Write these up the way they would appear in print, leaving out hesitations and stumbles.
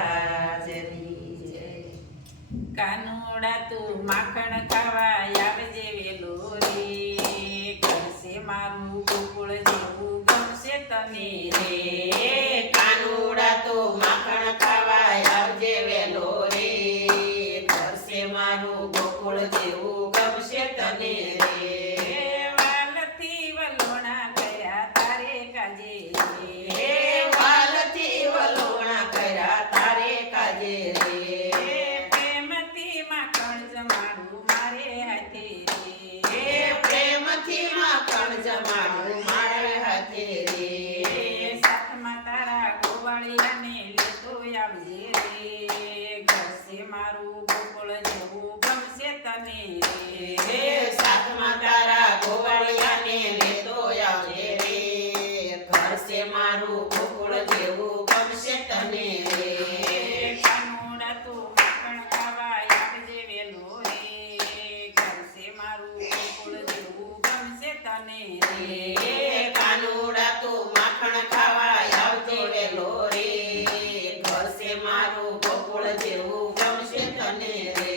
મહારાજની જય. કાનુડા તું માખણ ખાવા આવજે વેલો રે, કરશે મારું ગોકુળ જેવું ગમશે તને રે. કાનુડા તું માખણ ખાવા આવજે વેલો રે, કરશે મારું ગોકુળ જેવું ગમશે તને રે. વાલથી વલોણા કર્યા તારે કાજે રે, વાલથી વલોણા કર્યા તારે કાજે રે. પ્રેમથી માખણ જમાડું મારે હાથે રે, પ્રેમથી માખણ જમાડું મારે હાથે રે. સાથમાં તારા ગોવાળિયાને લેતો આવજે રે, ઘરશે મારું ગોકુળ જેવું ગમશે તને રે. સાથમાં તારા ગોવાળિયાને લેતો આવજે રે, ઘરશે મારું ગોકુળ જેવું ગમશે તને રે. કાનુડા તું માખણ ખાવા આવજે વેલો રે, ઘરશે મારું ગોકુળ જેવું ગમશે તને રે. કાનુડા તું માખણ ખાવા આવજે વેલો રે, ઘરશે મારું ગોકુળ જેવું ગમશે તને રે.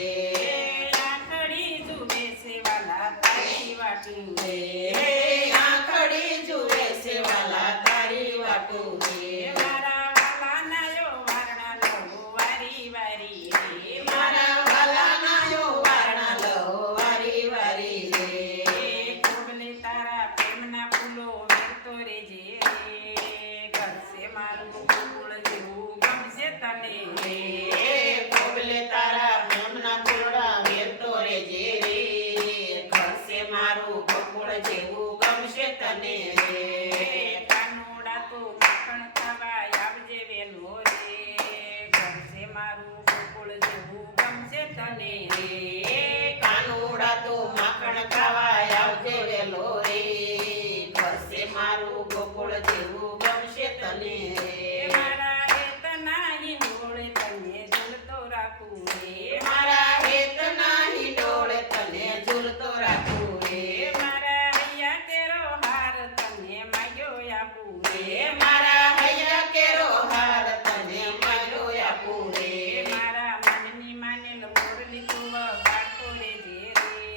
આંખડી જુએ છે વાલા તારી વાટું રે, આંખડી જુએ છે વાલા તારી વાટું રે. મારા વાલા નાયો વારણા લો વારી વારી રે, મારા વાલાના યો વારણા લો વારી વારી રે. કોબલે તારા પ્રેમના ફૂલો વેરતો રેજે રે, ઘરશે મારું ગોકુળ જેવું ગમશે તને રે. કોબલે તારા પ્રેમના ફૂલડા વેરતો રેજે રે, ઘરશે મારું ગોકુળ જેવું ગમશે તને રે. કાનુડા તું માખણ ખાવા આવજે વેલો રે, ઘરશે મારું ગોકુળ જેવું ગમશે તને રે. કાનુડા તું માખણ ખાવા આવજે વેલો રે, ઘરશે મારું ગોકુળ જેવું ગમશે તને રે. મારા હેતના હિંડોળે તને ઝૂલતો રાખું રે, મારા હેતના હિંડોળે તને ઝૂલતો રાખું રે. મારા હૈયા તેરો હાર તને માગ્યો આપું રે, મારા હૈયા કેરો હાર તને માર્યો આપું રે. મારા મનની માનેલ મોરલી તું વગાડતો રેજે રે,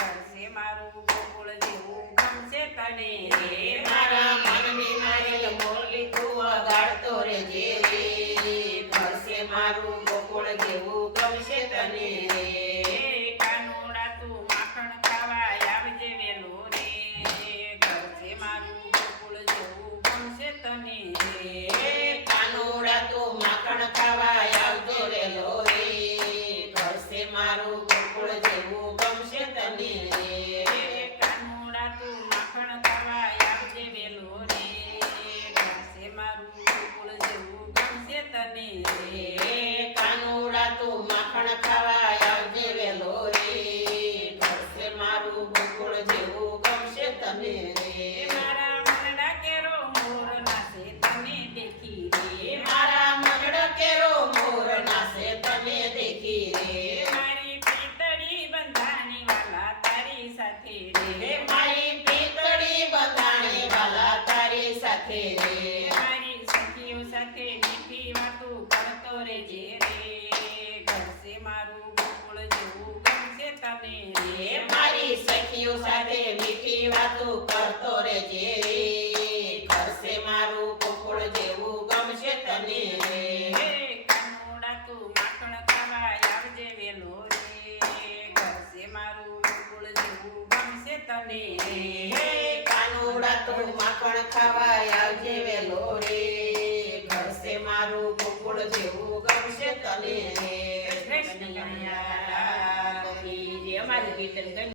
ઘરશે મારું ગોકુળ જેવું ગમશે તને રે. મારા મનની મારેલ મોરલી તું વગાડતો રેજે રે, ઘરશે મારું ગોકુળ જેવું ગમશે તને રે. કાનુડા તું માખણ ખાવા આવજે વેલો રે, ઘરશે મારું ગોકુળ જેવું ગમશે તને રે. કાનુડા તું માખણ ખાવા આવજે વેલો રે, ઘરશે મારું ગોકુળ જેવું ગમશે તને રે. કાનુડા તું માખણ ખાવા આવજે વેલો રે, ઘરશે મારું ગોકુળ જેવું ગમશે તને રે. કાનુડા તું માખણ ખાવા આવજે વેલો રે, ઘરશે મારું ગોકુળ જેવું ગમશે તને રે. મારા મનડા કેરો મોર નાચે તને દેખી રે, મારા મનડા કેરો મોર નાચે તને દેખી રે. મારી પીતળી બંધાણી વાલા તારી સાથે રે, મારી પીતળી બંધાણી વાલા તારી સાથે રે. મારી સખીઓ સાથે મીઠી વાતું કરતો રેજે રે, ઘરશે મારું ગોકુળ જેવું ગમશે તને રે. મારી સખીઓ સાથે મીઠી વાતો કરતો રેજે રે, ઘરશે મારું ગોકુળ જેવું ગમશે તને રે. કાનુડા તું માખણ ખાવા આવજે વેલો રે, ઘરશે મારું ગોકુળ જેવું ગમશે તને રે. કાનુડા તું માખણ ખાવા આવજે વેલો રે, ઘરશે મારું ગોકુળ જેવું ગમશે તને રે. કૃષ્ણ કનૈયા લાલ કી જય. અમારું કીર્તન